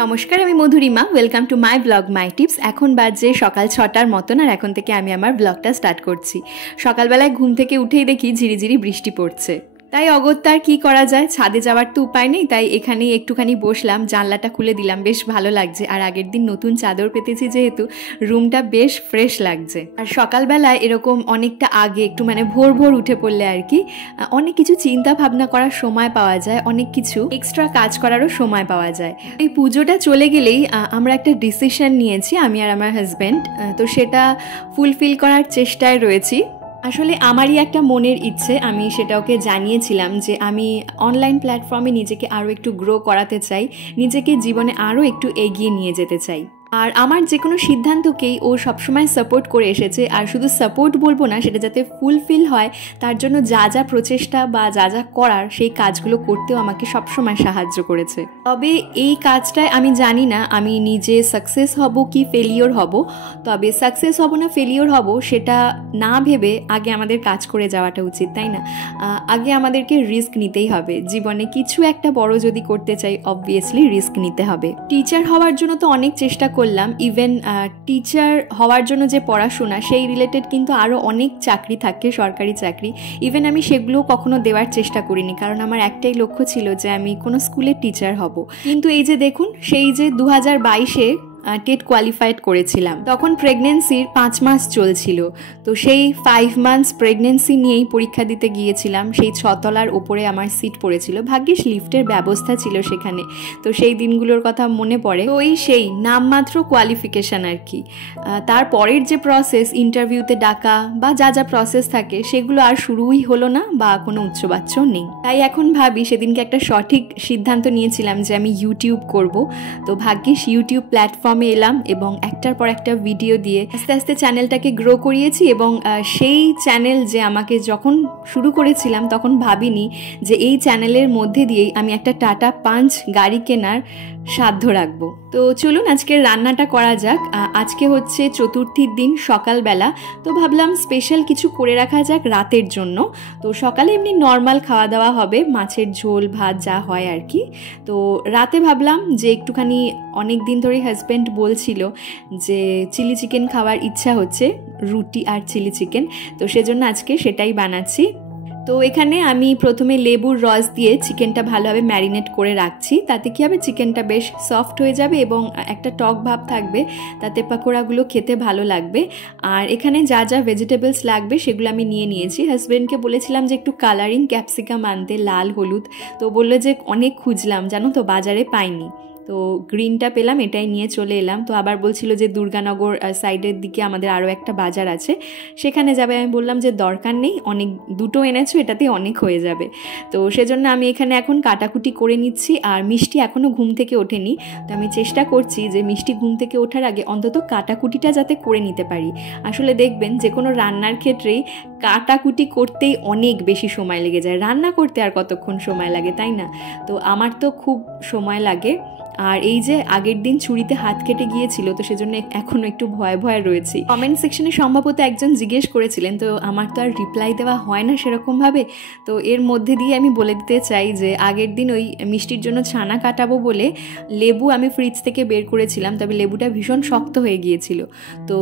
নমস্কার, আমি Madhurima. Welcome to my blog my tips. এখন বাজে সকাল 6টার মতন, আর এখন থেকে আমি আমার ব্লগটা স্টার্ট করছি। সকালবেলায় ঘুম থেকে উঠেই দেখি ঝিরিঝিরি বৃষ্টি পড়ছে, তাই অগত্যা আর কী করা যায়, ছাদে যাওয়ার তো উপায় নেই, তাই এখানেই একটুখানি বসলাম, জানলাটা খুলে দিলাম, বেশ ভালো লাগছে। আর আগের দিন নতুন চাদর পেতেছি যেহেতু রুমটা বেশ ফ্রেশ লাগছে। আর সকালবেলায় এরকম অনেকটা আগে একটু ভোর ভোর উঠে পড়লে আর কি অনেক কিছু চিন্তা ভাবনা করার সময় পাওয়া যায়, অনেক কিছু এক্সট্রা কাজ করারও সময় পাওয়া যায়। এই পুজোটা চলে গেলেই আমরা একটা ডিসিশন নিয়েছি, আমি আর আমার হাজব্যান্ড, তো সেটা ফুলফিল করার চেষ্টায় রয়েছি। আসলে আমারই একটা মনের ইচ্ছে, আমি সেটা ওকে জানিয়েছিলাম যে আমি অনলাইন প্ল্যাটফর্মে নিজেকে আরও একটু গ্রো করাতে চাই, নিজেকে জীবনে আরও একটু এগিয়ে নিয়ে যেতে চাই। আর আমার যে কোনো সিদ্ধান্তকেই ও সবসময় সাপোর্ট করে এসেছে। আর শুধু সাপোর্ট বলবো না, সেটা যাতে ফুলফিল হয় তার জন্য যা যা প্রচেষ্টা বা যা যা করার সেই কাজগুলো করতেও আমাকে সবসময় সাহায্য করেছে। তবে এই কাজটায় আমি জানি না আমি নিজে সাকসেস হব কি ফেলিওর হব, তবে সাকসেস হব না ফেলিওর হব সেটা না ভেবে আগে আমাদের কাজ করে যাওয়াটা উচিত, তাই না? আগে আমাদেরকে রিস্ক নিতেই হবে। জীবনে কিছু একটা বড় যদি করতে চাই, অবভিয়াসলি রিস্ক নিতে হবে। টিচার হওয়ার জন্য তো অনেক চেষ্টা করলাম, ইভেন টিচার হওয়ার জন্য যে পড়াশোনা সেই রিলেটেড কিন্তু আরও অনেক চাকরি থাকে, সরকারি চাকরি, ইভেন আমি সেগুলো কখনো দেওয়ার চেষ্টা করিনি, কারণ আমার একটাই লক্ষ্য ছিল যে আমি কোনো স্কুলের টিচার হব। কিন্তু এই যে দেখুন, সেই যে 2022-এ টেট কোয়ালিফাইড করেছিলাম, তখন প্রেগনেন্সির 5 মাস চলছিল, তো সেই 5 মান্থস প্রেগনেন্সি নিয়েই পরীক্ষা দিতে গিয়েছিলাম। সেই 6 তলার ওপরে আমার সিট পড়েছিল, ভাগ্যিস লিফটের ব্যবস্থা ছিল সেখানে, তো সেই দিনগুলোর কথা মনে পড়ে। তো সেই নামমাত্র কোয়ালিফিকেশান আর কি, তারপরের যে প্রসেস, ইন্টারভিউতে ডাকা বা যা যা প্রসেস থাকে সেগুলো আর শুরুই হলো না, বা কোনো উচ্চবাচ্যও নেই। তাই এখন ভাবি সেদিনকে একটা সঠিক সিদ্ধান্ত নিয়েছিলাম যে আমি ইউটিউব করব। তো ভাগ্যিস ইউটিউব প্ল্যাটফর্মে এলাম এবং একটার পর একটা ভিডিও দিয়ে আস্তে আস্তে চ্যানেলটাকে গ্রো করিয়েছি। এবং সেই চ্যানেল যে আমাকে যখন শুরু করেছিলাম তখন ভাবিনি যে এই চ্যানেলের মধ্যে দিয়েই আমি একটা টাটা পাঞ্চ গাড়ি কেনার সাধ্য রাখবো। তো চলুন আজকের রান্নাটা করা যাক। আজকে হচ্ছে চতুর্থীর দিন সকালবেলা, তো ভাবলাম স্পেশাল কিছু করে রাখা যাক রাতের জন্য। তো সকালে এমনি নর্মাল খাওয়া দাওয়া হবে, মাছের ঝোল ভাত যা হয় আর কি। তো রাতে ভাবলাম যে একটুখানি, অনেক দিন ধরে হাজব্যান্ড বলছিল যে চিলি চিকেন খাওয়ার ইচ্ছা হচ্ছে, রুটি আর চিলি চিকেন, তো সেজন্য আজকে সেটাই বানাচ্ছি। তো এখানে আমি প্রথমে লেবুর রস দিয়ে চিকেনটা ভালোভাবে ম্যারিনেট করে রাখছি, তাতে কী হবে, চিকেনটা বেশ সফট হয়ে যাবে এবং একটা টক ভাব থাকবে, তাতে পাকোড়াগুলো খেতে ভালো লাগবে। আর এখানে যা যা ভেজিটেবলস লাগবে সেগুলো আমি নিয়ে নিয়েছি। হাজব্যান্ডকে বলেছিলাম যে একটু কালারিং ক্যাপসিকাম আনতে, লাল হলুদ, তো বললো যে অনেক খুঁজলাম জানো তো, বাজারে পাইনি, তো গ্রিনটা পেলাম, এটাই নিয়ে চলে এলাম। তো আবার বলছিল যে দুর্গানগর সাইডের দিকে আমাদের আরও একটা বাজার আছে, সেখানে যাবে। আমি বললাম যে দরকার নেই, অনেক দুটো এনেছো, এটাতেই অনেক হয়ে যাবে। তো সেজন্য আমি এখানে এখন কাটাকুটি করে নিচ্ছি। আর মিষ্টি এখনও ঘুম থেকে ওঠেনি, তো আমি চেষ্টা করছি যে মিষ্টি ঘুম থেকে ওঠার আগে অন্তত কাটাকুটিটা যাতে করে নিতে পারি। আসলে দেখবেন যে কোনো রান্নার ক্ষেত্রেই কাটাকুটি করতেই অনেক বেশি সময় লেগে যায়, রান্না করতে আর কতক্ষণ সময় লাগে, তাই না? তো আমার তো খুব সময় লাগে। আর এই যে আগের দিন ছুরিতে হাত কেটে গিয়েছিল, তো সেজন্য এখনও একটু ভয়ে ভয়ে রয়েছি। কমেন্ট সেকশনে সম্ভবত একজন জিজ্ঞেস করেছিলেন, তো আমার তো আর রিপ্লাই দেওয়া হয় না সেরকমভাবে, তো এর মধ্যে দিয়ে আমি বলে দিতে চাই যে আগের দিন ওই মিষ্টির জন্য ছানা কাটাবো বলে লেবু আমি ফ্রিজ থেকে বের করেছিলাম, তবে লেবুটা ভীষণ শক্ত হয়ে গিয়েছিল, তো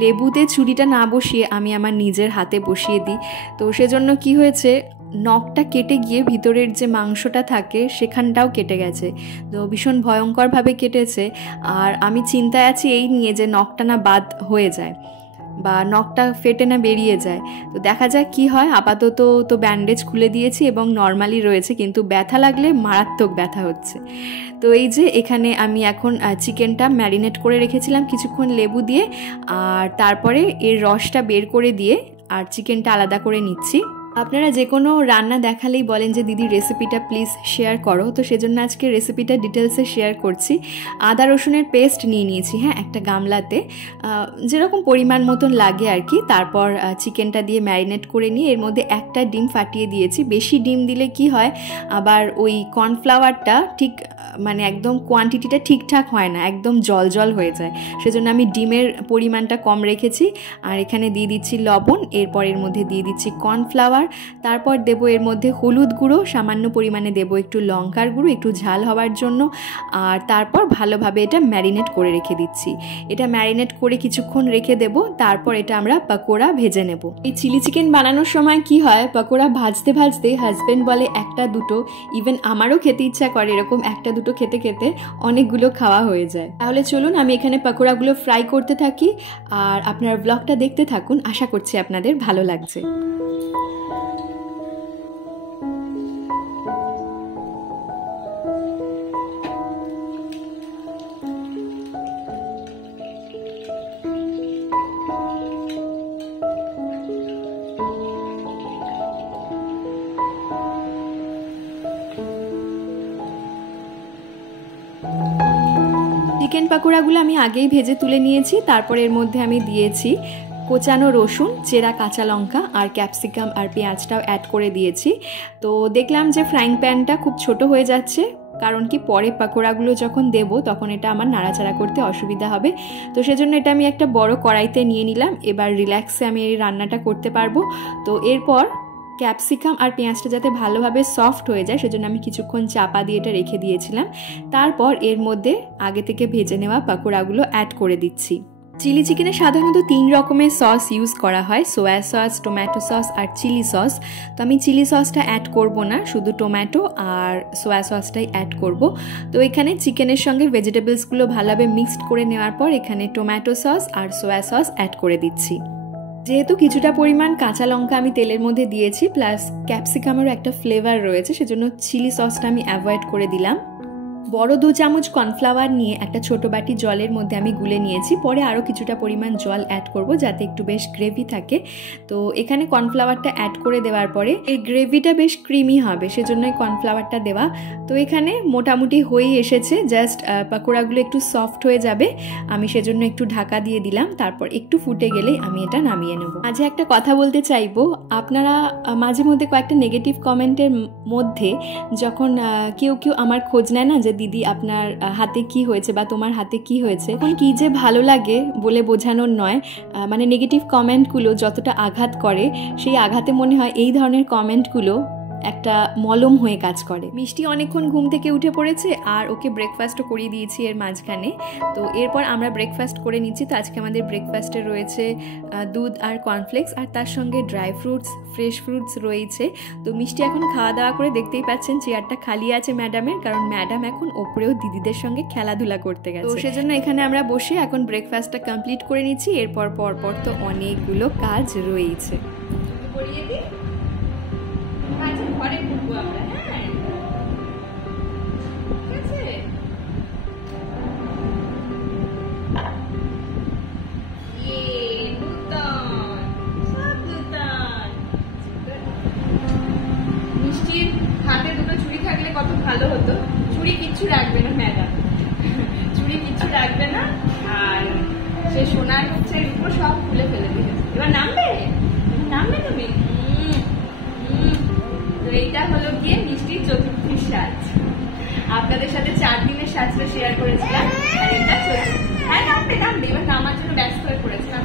লেবুতে ছুরিটা না বসিয়ে আমি আমার নিজের হাতে বসিয়ে দিই। তো সেজন্য কি হয়েছে, নখটা কেটে গিয়ে ভিতরের যে মাংসটা থাকে সেখানটাও কেটে গেছে, তো ভীষণ ভয়ঙ্করভাবে কেটেছে। আর আমি চিন্তায় আছি এই নিয়ে যে নখটা না বাদ হয়ে যায় বা নখটা ফেটে না বেরিয়ে যায়, তো দেখা যাক কি হয়। আপাতত তো ব্যান্ডেজ খুলে দিয়েছি এবং নর্মালি রয়েছে, কিন্তু ব্যথা লাগলে মারাত্মক ব্যথা হচ্ছে। তো এই যে এখানে আমি এখন চিকেনটা ম্যারিনেট করে রেখেছিলাম কিছুক্ষণ লেবু দিয়ে, আর তারপরে এর রসটা বের করে দিয়ে আর চিকেনটা আলাদা করে নিচ্ছি। আপনারা যে কোনো রান্না দেখালেই বলেন যে দিদি রেসিপিটা প্লিজ শেয়ার করো, তো সেজন্য আজকে রেসিপিটা ডিটেলসে শেয়ার করছি। আদা রসুনের পেস্ট নিয়ে নিয়েছি, হ্যাঁ, একটা গামলাতে, যেরকম পরিমাণ মতন লাগে আর কি। তারপর চিকেনটা দিয়ে ম্যারিনেট করে নিয়ে এর মধ্যে একটা ডিম ফাটিয়ে দিয়েছি। বেশি ডিম দিলে কি হয়, আবার ওই কর্নফ্লাওয়ারটা ঠিক একদম কোয়ান্টিটিটা ঠিকঠাক হয় না, একদম জল জল হয়ে যায়, সেজন্য আমি ডিমের পরিমাণটা কম রেখেছি। আর এখানে দিয়ে দিচ্ছি লবণ, এরপর এর মধ্যে দিয়ে দিচ্ছি কর্নফ্লাওয়ার, তারপর দেব এর মধ্যে হলুদ গুঁড়ো, সামান্য পরিমাণে দেব একটু লঙ্কার গুঁড়ো একটু ঝাল হওয়ার জন্য, আর তারপর ভালোভাবে এটা ম্যারিনেট করে রেখে দিচ্ছি। এটা ম্যারিনেট করে কিছুক্ষণ রেখে দেব, তারপর এটা আমরা পকোড়া ভেজে নেব। এই চিলি চিকেন বানানোর সময় কি হয়, পকোড়া ভাজতে ভাজতে হাজব্যান্ড বলে একটা দুটো, ইভেন আমারও খেতে ইচ্ছা করে, এরকম একটা দুটো খেতে খেতে অনেকগুলো খাওয়া হয়ে যায়। তাহলে চলুন আমি এখানে পকোড়াগুলো ফ্রাই করতে থাকি আর আপনারা ব্লগটা দেখতে থাকুন, আশা করছি আপনাদের ভালো লাগছে। চিকেন পকোড়াগুলো আমি আগেই ভেজে তুলে নিয়েছি, তারপর এর মধ্যে আমি দিয়েছি কোচানো রসুন, চেরা কাঁচা লঙ্কা আর ক্যাপসিকাম আর পেঁয়াজটাও অ্যাড করে দিয়েছি। তো দেখলাম যে ফ্রাইং প্যানটা খুব ছোট হয়ে যাচ্ছে, কারণ কি পরে পকোড়াগুলো যখন দেব তখন এটা আমার নাড়াচাড়া করতে অসুবিধা হবে, তো সেজন্য এটা আমি একটা বড় কড়াইতে নিয়ে নিলাম। এবার রিল্যাক্সে আমি এই রান্নাটা করতে পারবো। তো এরপর ক্যাপসিকাম আর পেঁয়াজটা যাতে ভালোভাবে সফট হয়ে যায় সেজন্য আমি কিছুক্ষণ চাপা দিয়ে এটা রেখে দিয়েছিলাম। তারপর এর মধ্যে আগে থেকে ভেজে নেওয়া পকোড়াগুলো অ্যাড করে দিচ্ছি। চিলি চিকেনে সাধারণত 3 রকমের সস ইউজ করা হয়, সোয়া সস, টমেটো সস আর চিলি সস। তো আমি চিলি সসটা অ্যাড করব না, শুধু টমেটো আর সোয়া সসটাই অ্যাড করব। তো এখানে চিকেনের সঙ্গে ভেজিটেবলসগুলো ভালোভাবে মিক্সড করে নেওয়ার পর এখানে টমেটো সস আর সোয়া সস অ্যাড করে দিচ্ছি। যেহেতু কিছুটা পরিমাণ কাঁচা লঙ্কা আমি তেলের মধ্যে দিয়েছি, প্লাস ক্যাপসিকামেরও একটা ফ্লেভার রয়েছে, সেজন্য চিলি সসটা আমি অ্যাভয়েড করে দিলাম। বড় 2 চামচ কর্নফ্লাওয়ার নিয়ে একটা ছোট বাটি জলের মধ্যে আমি গুলে নিয়েছি, পরে আরও কিছুটা পরিমাণ জল অ্যাড করব যাতে একটু বেশ গ্রেভি থাকে। তো এখানে কর্নফ্লাওয়ারটা অ্যাড করে দেওয়ার পরে এই গ্রেভিটা বেশ ক্রিমি হবে, সেজন্যই কর্নফ্লাওয়ারটা দেওয়া। তো এখানে মোটামুটি হয়েই এসেছে, জাস্ট পকোড়াগুলো একটু সফট হয়ে যাবে, আমি সেজন্য একটু ঢাকা দিয়ে দিলাম। তারপর একটু ফুটে গেলেই আমি এটা নামিয়ে নেব। মাঝে একটা কথা বলতে চাইবো, আপনারা মাঝে মধ্যে কয়েকটা নেগেটিভ কমেন্টের মধ্যে যখন কেউ আমার খোঁজ নেয় না যে দিদি আপনার হাতে কি হয়েছে বা তোমার হাতে কি হয়েছে, তখন কি যে ভালো লাগে বলে বোঝানোর নয়। মানে নেগেটিভ কমেন্টগুলো যতটা আঘাত করে, সেই আঘাতে মনে হয় এই ধরনের কমেন্টগুলো একটা মলম হয়ে কাজ করে। মিষ্টি অনেকক্ষণ ঘুম থেকে উঠে পড়েছে আর ওকে ব্রেকফাস্টও করিয়ে দিয়েছি এর মাঝখানে। তো এরপর আমরা ব্রেকফাস্ট করে নিচ্ছি। তো আজকে আমাদের ব্রেকফাস্টে রয়েছে দুধ আর কর্নফ্লেক্স, আর তার সঙ্গে ড্রাই ফ্রুটস, ফ্রেশ ফ্রুটস রয়েছে। তো মিষ্টি এখন খাওয়া দাওয়া করে, দেখতেই পাচ্ছেন চেয়ারটা খালি আছে ম্যাডামের, কারণ ম্যাডাম এখন ওপরেও দিদিদের সঙ্গে খেলাধুলা করতে গেছে। তো সেজন্য এখানে আমরা বসে এখন ব্রেকফাস্টটা কমপ্লিট করে নিচ্ছি। এরপর পরপর তো অনেকগুলো কাজ রয়েছে। ঘরে ঢুকবো আমরা, হ্যাঁ ঠিক আছে। মিষ্টির হাতে দুটো ছুরি থাকলে কত ভালো হতো। ছুরি কিচ্ছু রাখবে না ম্যাডাম, ছুরি কিচ্ছু রাখবে না, আর সে সোনার হচ্ছে উপর সব খুলে ফেলে দিয়েছে। এবার নামবে, নামবে তুমি। তো এইটা হলো গিয়ে মিষ্টির চতুর্থীর সাজ। আপনাদের সাথে 4 দিনের সাজটা শেয়ার করেছিলাম, আর এটা হ্যাঁ নামবে নামবে, এবার নামার জন্য ব্যস্ত হয়ে পড়েছিলাম।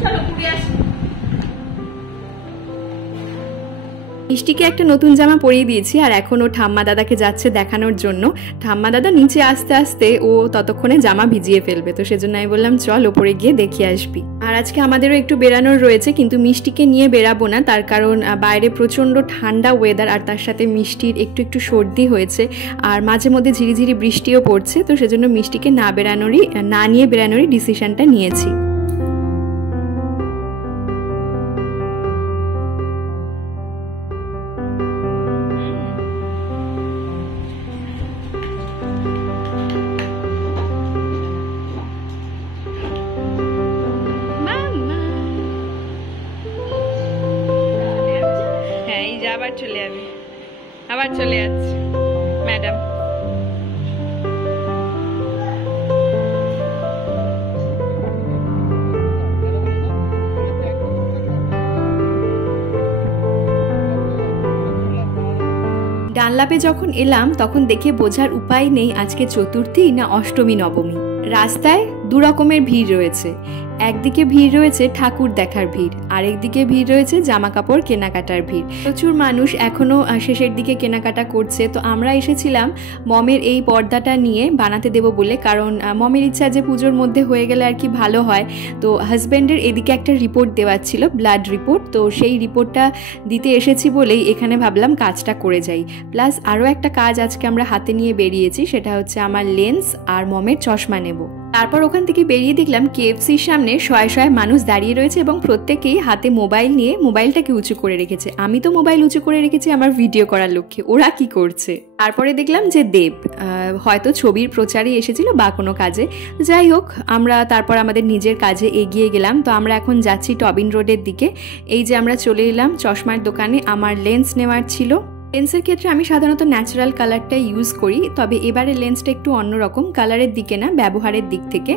চলো ঘুরে আসি। মিষ্টিকে একটা নতুন জামা পরিয়ে দিয়েছি, আর এখন ও ঠাম্মা দাদাকে যাচ্ছে দেখানোর জন্য। ঠাম্মা দাদা নিচে আসতে আসতে ও ততক্ষণে জামা ভিজিয়ে ফেলবে, তো সেজন্য আমি বললাম চল ওপরে গিয়ে দেখিয়ে আসবি। আর আজকে আমাদেরও একটু বেরানোর রয়েছে, কিন্তু মিষ্টিকে নিয়ে বেরাবো না, তার কারণ বাইরে প্রচণ্ড ঠান্ডা ওয়েদার, আর তার সাথে মিষ্টির একটু সর্দি হয়েছে, আর মাঝে মধ্যে ঝিরিঝিরি বৃষ্টিও পড়ছে। তো সেজন্য মিষ্টিকে না নিয়ে বেরানোরই ডিসিশনটা নিয়েছি। আবার চলে যাচ্ছে ম্যাডাম। ডানলাপে যখন এলাম তখন দেখে বোঝার উপায় নেই আজকে চতুর্থী না অষ্টমী নবমী। রাস্তায় 2 রকমের ভিড় রয়েছে, একদিকে ভিড় রয়েছে ঠাকুর দেখার ভিড়, আরেকদিকে ভিড় রয়েছে জামা কাপড় কেনাকাটার ভিড়। প্রচুর মানুষ এখনও শেষের দিকে কেনাকাটা করছে। তো আমরা এসেছিলাম মমের এই পর্দাটা নিয়ে বানাতে দেব বলে, কারণ মমের ইচ্ছা যে পুজোর মধ্যে হয়ে গেলে আর কি ভালো হয়। তো হাজব্যান্ডের এদিকে একটা রিপোর্ট দেওয়ার ছিল, ব্লাড রিপোর্ট, তো সেই রিপোর্টটা দিতে এসেছি বলেই এখানে ভাবলাম কাজটা করে যাই। প্লাস আরও একটা কাজ আজকে আমরা হাতে নিয়ে বেরিয়েছি, সেটা হচ্ছে আমার লেন্স আর মমের চশমা নেব। তারপর ওখান থেকে বেরিয়ে দেখলাম কেএফসির সামনে শয়ে শয়ে মানুষ দাঁড়িয়ে রয়েছে এবং প্রত্যেকেই হাতে মোবাইল নিয়ে মোবাইলটাকে উঁচু করে রেখেছে। আমি তো মোবাইল উঁচু করে রেখেছি আমার ভিডিও করার লক্ষ্যে, ওরা কি করছে। তারপরে দেখলাম যে দেব হয়তো ছবির প্রচারে এসেছিল বা কোনো কাজে। যাই হোক, আমরা তারপর আমাদের নিজের কাজে এগিয়ে গেলাম। তো আমরা এখন যাচ্ছি টবিন রোডের দিকে। এই যে আমরা চলে এলাম চশমার দোকানে। আমার লেন্স নেওয়ার ছিল। লেন্সের ক্ষেত্রে আমি সাধারণত ন্যাচারাল কালারটাই ইউজ করি, তবে এবারে লেন্সটা একটু অন্যরকম, কালারের দিকে না, ব্যবহারের দিক থেকে।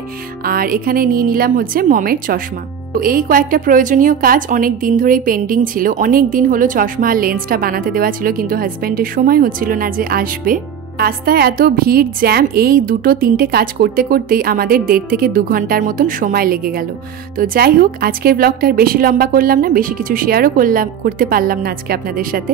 আর এখানে নিয়ে নিলাম হচ্ছে মমের চশমা। তো এই কয়েকটা প্রয়োজনীয় কাজ অনেক দিন ধরেই পেন্ডিং ছিল। অনেক দিন হলো চশমা আর লেন্সটা বানাতে দেওয়া ছিল, কিন্তু হাজব্যান্ডের সময় হচ্ছিল না যে আসবে। রাস্তায় এত ভিড়, জ্যাম, এই দুটো তিনটে কাজ করতে করতেই আমাদের 1.5 থেকে 2 ঘন্টার মতন সময় লেগে গেল। তো যাই হোক, আজকের ব্লগটার বেশি লম্বা করলাম না, বেশি কিছু শেয়ারও করতে পারলাম না আজকে আপনাদের সাথে।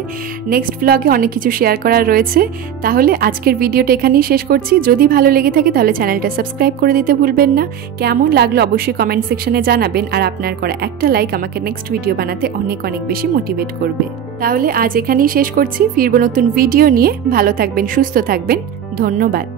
নেক্সট ব্লগে অনেক কিছু শেয়ার করার রয়েছে। তাহলে আজকের ভিডিওটা এখানেই শেষ করছি। যদি ভালো লেগে থাকে তাহলে চ্যানেলটা সাবস্ক্রাইব করে দিতে ভুলবেন না। কেমন লাগলো অবশ্যই কমেন্ট সেকশনে জানাবেন, আর আপনার করা একটা লাইক আমাকে নেক্সট ভিডিও বানাতে অনেক অনেক বেশি মোটিভেট করবে। তাহলে আজ এখানেই শেষ করছি, ফিরবো নতুন ভিডিও নিয়ে। ভালো থাকবেন, সুস্থ থাকবেন, ধন্যবাদ।